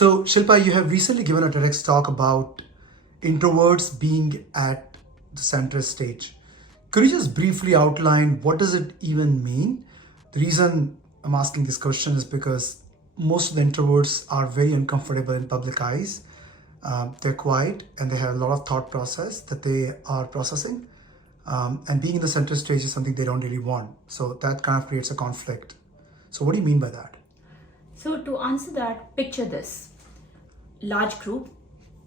So, Shilpa, you have recently given a TEDx talk about introverts being at the center stage. Could you just briefly outline what does it even mean? The reason I'm asking this question is because most of the introverts are very uncomfortable in public eyes. They're quiet and they have a lot of thought process that they are processing. And being in the center stage is something they don't really want. So that kind of creates a conflict. So what do you mean by that? So to answer that, picture this. Large group,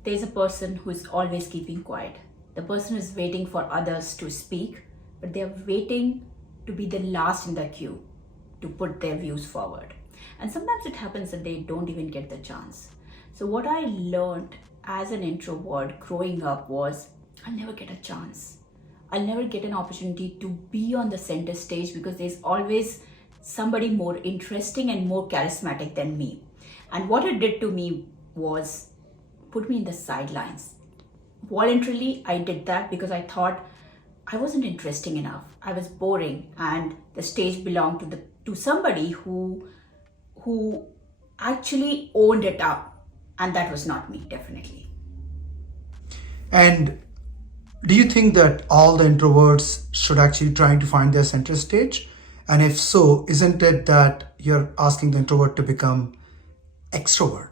there's a person who is always keeping quiet. The person is waiting for others to speak, but they're waiting to be the last in the queue to put their views forward. And sometimes it happens that they don't even get the chance. So what I learned as an introvert growing up was I'll never get a chance. I'll never get an opportunity to be on the center stage because there's always somebody more interesting and more charismatic than me. And what it did to me was put me in the sidelines. Voluntarily, I did that because I thought I wasn't interesting enough. I was boring, and the stage belonged to somebody who actually owned it up, and that was not me, definitely. And do you think that all the introverts should actually try to find their center stage? And if so, isn't it that you're asking the introvert to become extrovert?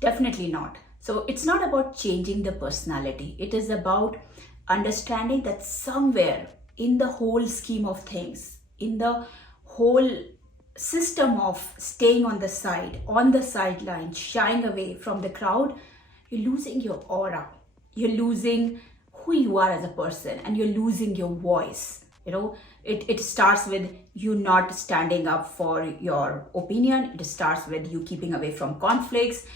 Definitely not. So it's not about changing the personality. It is about understanding that somewhere in the whole scheme of things, in the whole system of staying on the side, on the sideline, shying away from the crowd, you're losing your aura. You're losing who you are as a person, and you're losing your voice. It starts with you not standing up for your opinion. It starts with you keeping away from conflicts.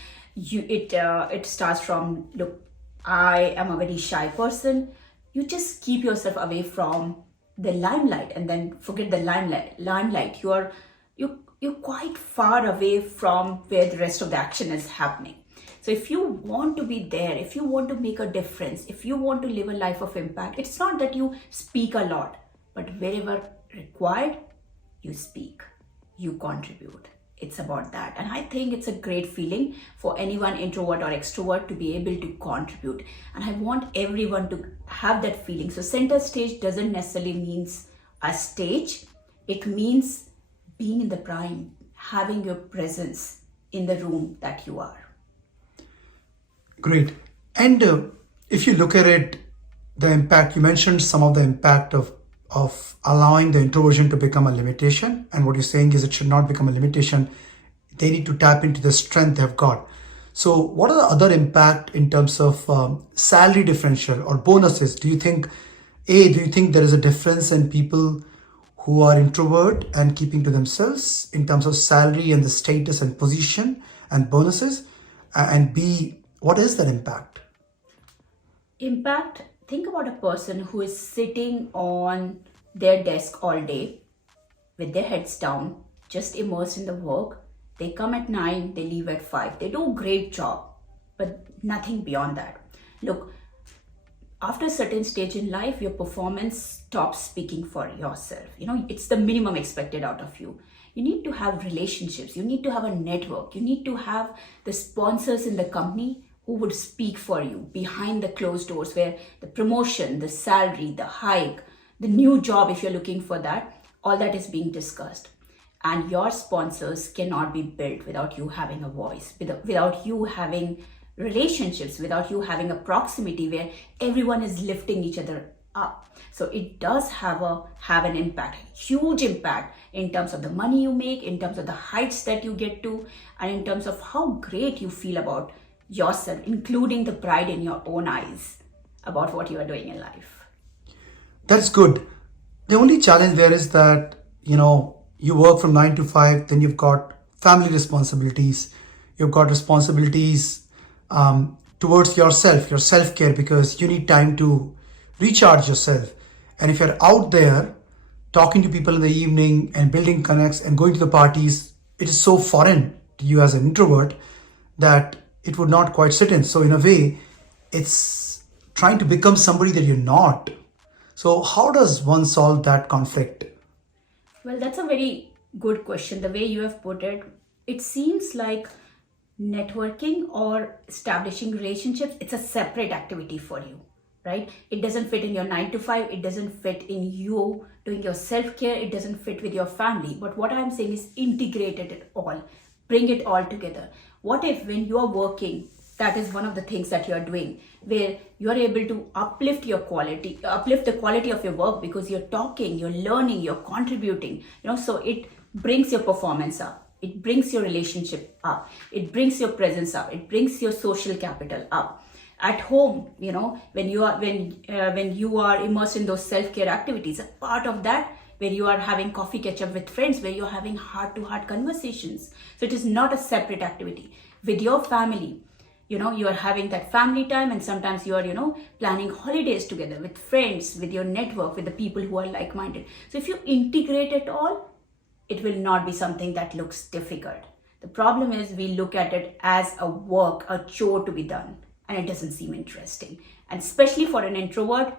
It starts from, look, I am a very shy person. You just keep yourself away from the limelight, and then forget the limelight. You're quite far away from where the rest of the action is happening. So if you want to be there, if you want to make a difference, if you want to live a life of impact, it's not that you speak a lot, but wherever required, you speak, you contribute. It's about that. And I think it's a great feeling for anyone, introvert or extrovert, to be able to contribute. And I want everyone to have that feeling. So center stage doesn't necessarily means a stage. It means being in the prime, having your presence in the room that you are. Great. And if you look at it, the impact, you mentioned some of the impact of allowing the introversion to become a limitation. And what you're saying is it should not become a limitation. They need to tap into the strength they've got. So what are the other impact in terms of salary differential or bonuses? Do you think there is a difference in people who are introvert and keeping to themselves in terms of salary and the status and position and bonuses? And B, what is that impact? Impact, think about a person who is sitting on their desk all day with their heads down, just immersed in the work. They come at 9, they leave at 5. They do a great job, but nothing beyond that. Look, after a certain stage in life, your performance stops speaking for yourself. It's the minimum expected out of you. You need to have relationships. You need to have a network. You need to have the sponsors in the company who would speak for you behind the closed doors, where the promotion, the salary, the hike, the new job, if you're looking for that, all that is being discussed. And your sponsors cannot be built without you having a voice, without you having relationships, without you having a proximity where everyone is lifting each other up. So it does have an impact, huge impact, in terms of the money you make, in terms of the heights that you get to, and in terms of how great you feel about yourself, including the pride in your own eyes about what you are doing in life. That's good. The only challenge there is that, you work from 9 to 5, then you've got family responsibilities, you've got responsibilities towards yourself, your self-care, because you need time to recharge yourself. And if you're out there talking to people in the evening and building connects and going to the parties, it is so foreign to you as an introvert that it would not quite sit in. So in a way, it's trying to become somebody that you're not. So how does one solve that conflict? Well, that's a very good question. The way you have put it, it seems like networking or establishing relationships, it's a separate activity for you, right? It doesn't fit in your 9 to 5, it doesn't fit in you doing your self-care, it doesn't fit with your family. But what I'm saying is integrated it all, bring it all together. What if when you are working, that is one of the things that you are doing, where you are able to uplift the quality of your work, because you're talking, you're learning, you're contributing, so it brings your performance up, it brings your relationship up, it brings your presence up, it brings your social capital up. At home, when you are immersed in those self-care activities, a part of that where you are having coffee catch up with friends, where you're having heart-to-heart conversations. So it is not a separate activity. With your family, you are having that family time, and sometimes you are, planning holidays together with friends, with your network, with the people who are like-minded. So if you integrate it all, it will not be something that looks difficult. The problem is we look at it as a work, a chore to be done, and it doesn't seem interesting. And especially for an introvert,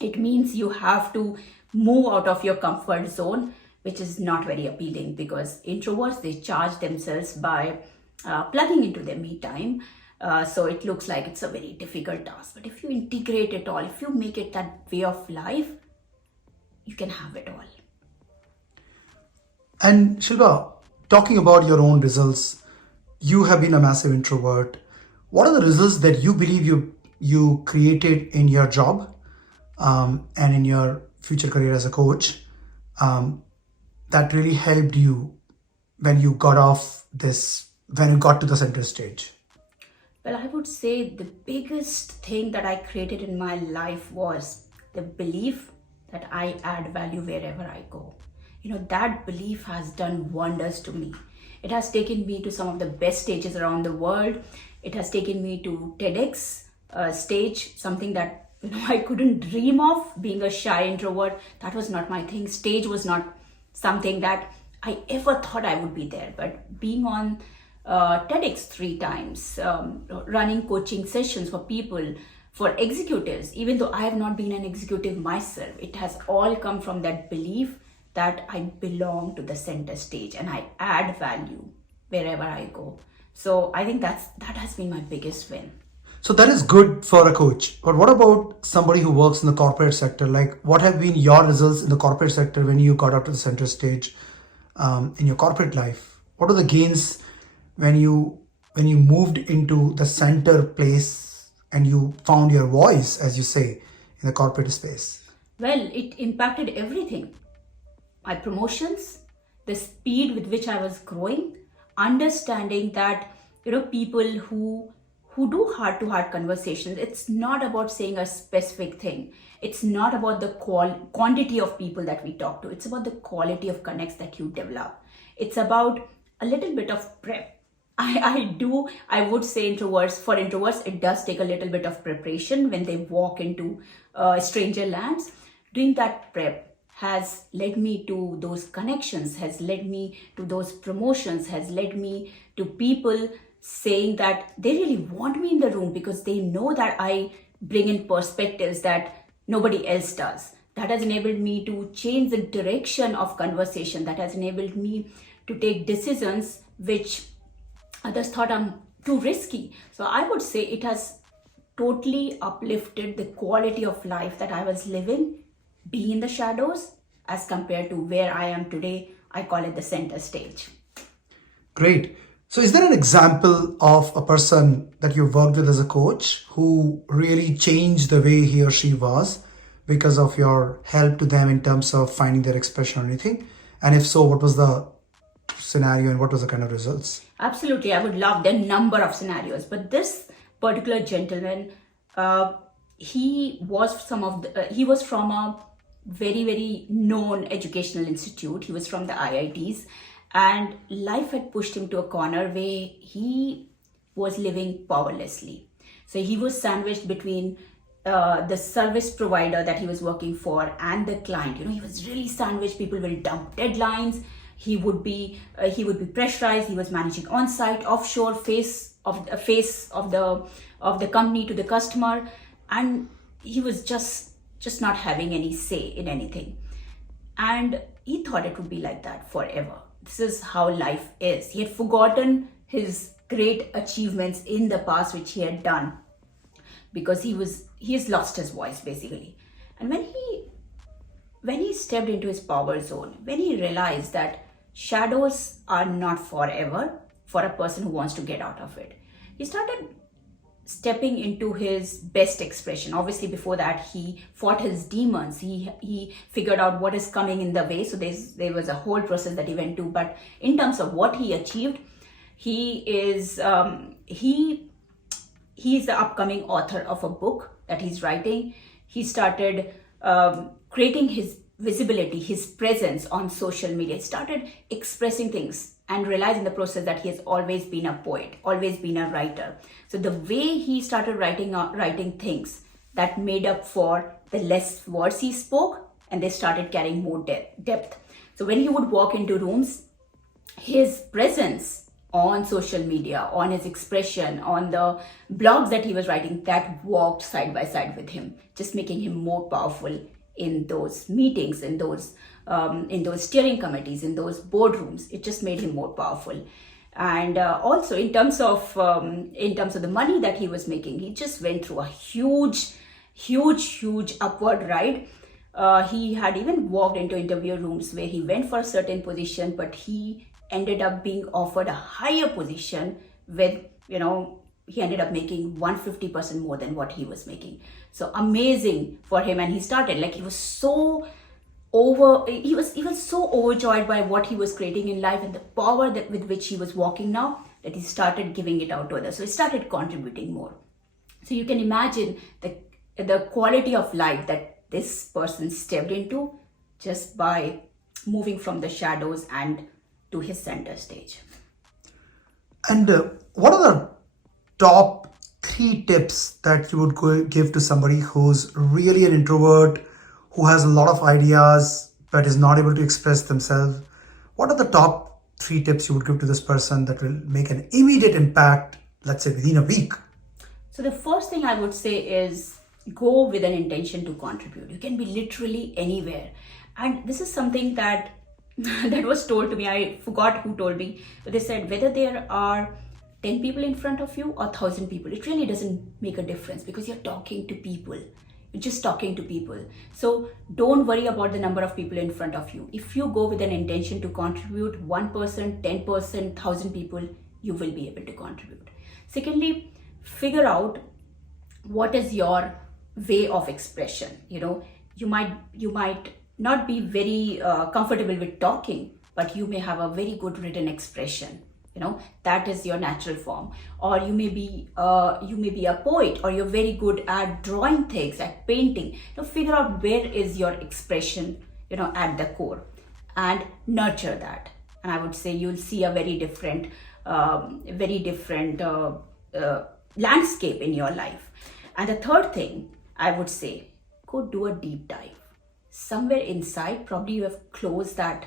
it means you have to move out of your comfort zone, which is not very appealing, because introverts, they charge themselves by plugging into their me time. So it looks like it's a very difficult task. But if you integrate it all, if you make it that way of life, you can have it all. And Shilpa, talking about your own results, you have been a massive introvert. What are the results that you believe you created in your job and in your future career as a coach that really helped you when you got to the center stage? Well, I would say the biggest thing that I created in my life was the belief that I add value wherever I go. That belief has done wonders to me. It has taken me to some of the best stages around the world. It has taken me to TEDx stage, something that I couldn't dream of. Being a shy introvert, that was not my thing. Stage was not something that I ever thought I would be there. But being on TEDx 3 times, running coaching sessions for people, for executives, even though I have not been an executive myself, it has all come from that belief that I belong to the center stage and I add value wherever I go. So I think that has been my biggest win. So that is good for a coach. But what about somebody who works in the corporate sector? Like, what have been your results in the corporate sector when you got up to the center stage in your corporate life? What are the gains when you moved into the center place and you found your voice, as you say, in the corporate space? Well, it impacted everything. My promotions, the speed with which I was growing, understanding that people who do heart-to-heart conversations, it's not about saying a specific thing. It's not about the quantity of people that we talk to. It's about the quality of connects that you develop. It's about a little bit of prep. I would say for introverts, it does take a little bit of preparation when they walk into stranger lands. Doing that prep has led me to those connections, has led me to those promotions, has led me to people saying that they really want me in the room because they know that I bring in perspectives that nobody else does. That has enabled me to change the direction of conversation. That has enabled me to take decisions which others thought I'm too risky. So I would say it has totally uplifted the quality of life that I was living, being in the shadows, as compared to where I am today. I call it the center stage. Great. So is there an example of a person that you worked with as a coach who really changed the way he or she was because of your help to them in terms of finding their expression or anything? And if so, what was the scenario and what was the kind of results? Absolutely. I would love the number of scenarios, but this particular gentleman, he was from a very, very known educational institute. He was from the IITs, and life had pushed him to a corner where he was living powerlessly. So he was sandwiched between the service provider that he was working for and the client. He was really sandwiched. People will dump deadlines. He would be pressurized. He was managing on-site, offshore, face of the company to the customer, and he was just not having any say in anything. And he thought it would be like that forever. This is how life is. He had forgotten his great achievements in the past which he had done, because he has lost his voice basically. And when he stepped into his power zone, when he realized that shadows are not forever for a person who wants to get out of it, he started stepping into his best expression. Obviously, before that, he fought his demons. He figured out what is coming in the way. So there was a whole process that he went to. But in terms of what he achieved, he is the upcoming author of a book that he's writing. He started creating his visibility, his presence on social media. He started expressing things and realized in the process that he has always been a poet, always been a writer. So the way he started writing things that made up for the less words he spoke, and they started carrying more depth. So when he would walk into rooms, his presence on social media, on his expression, on the blogs that he was writing, that walked side by side with him, just making him more powerful in those meetings, in those steering committees, in those boardrooms. It just made him more powerful. And also in terms of the money that he was making, he just went through a huge upward ride. He had even walked into interview rooms where he went for a certain position, but he ended up being offered a higher position with, he ended up making 150% more than what he was making. So amazing for him. And he started, he was so overjoyed by what he was creating in life and the power with which he was walking now, that he started giving it out to others. So he started contributing more. So you can imagine the quality of life that this person stepped into just by moving from the shadows and to his center stage. And what are the top 3 tips that you would give to somebody who's really an introvert, who has a lot of ideas but is not able to express themselves? What are the top 3 tips you would give to this person that will make an immediate impact, let's say within a week? So the first thing I would say is go with an intention to contribute. You can be literally anywhere. And this is something that was told to me. I forgot who told me, but they said whether there are 10 people in front of you or 1,000 people, it really doesn't make a difference, because you're talking to people. You're just talking to people. So don't worry about the number of people in front of you. If you go with an intention to contribute, 1%, 10%, 1,000 people, you will be able to contribute. Secondly, figure out what is your way of expression. You might not be very comfortable with talking, but you may have a very good written expression. That is your natural form. Or you may be a poet, or you're very good at drawing things, at painting. Figure out where is your expression, at the core, and nurture that. And I would say you'll see a very different landscape in your life. And the third thing I would say, go do a deep dive. Somewhere inside, probably you have closed that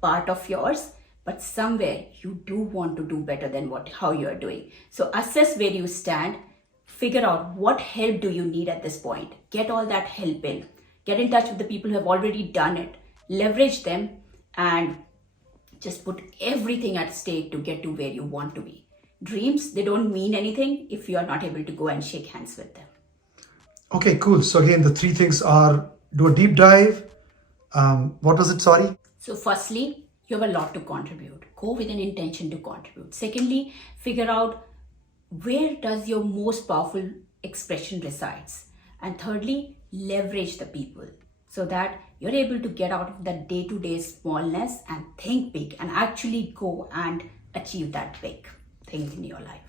part of yours, but somewhere you do want to do better than how you are doing. So assess where you stand, figure out what help do you need at this point. Get all that help in. Get in touch with the people who have already done it. Leverage them and just put everything at stake to get to where you want to be. Dreams, they don't mean anything if you are not able to go and shake hands with them. Okay, cool. So again, the 3 things are: do a deep dive. What was it? Sorry. So firstly, you have a lot to contribute. Go with an intention to contribute. Secondly, figure out where does your most powerful expression resides. And thirdly, leverage the people so that you're able to get out of the day-to-day smallness and think big and actually go and achieve that big thing in your life.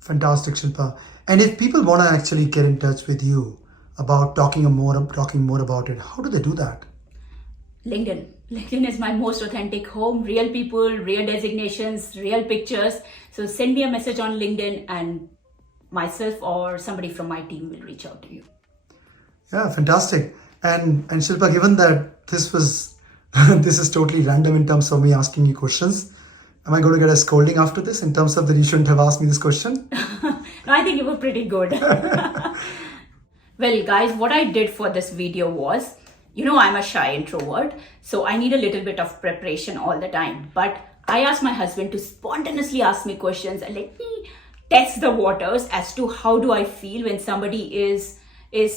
Fantastic, Shilpa. And if people want to actually get in touch with you about talking more about it, how do they do that? LinkedIn. LinkedIn is my most authentic home. Real people, real designations, real pictures. So send me a message on LinkedIn and myself or somebody from my team will reach out to you. Yeah, fantastic. And Shilpa, given that this is totally random in terms of me asking you questions, am I going to get a scolding after this in terms of that you shouldn't have asked me this question? No, I think you were pretty good. Well, guys, what I did for this video was, I'm a shy introvert, so I need a little bit of preparation all the time. But I asked my husband to spontaneously ask me questions and let me test the waters as to how do I feel when somebody is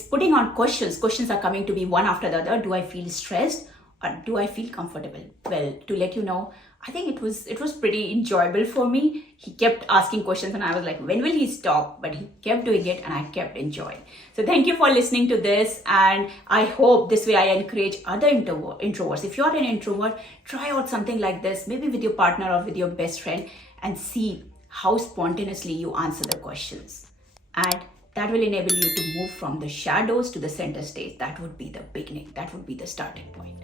putting on questions. Questions are coming to me one after the other. Do I feel stressed or do I feel comfortable? Well, to let you know, I think it was pretty enjoyable for me. He kept asking questions and I was like, when will he stop? But he kept doing it and I kept enjoying. So thank you for listening to this, and I hope this way I encourage other introverts. If you're an introvert, try out something like this, maybe with your partner or with your best friend, and see how spontaneously you answer the questions. And that will enable you to move from the shadows to the center stage. That would be the beginning. That would be the starting point.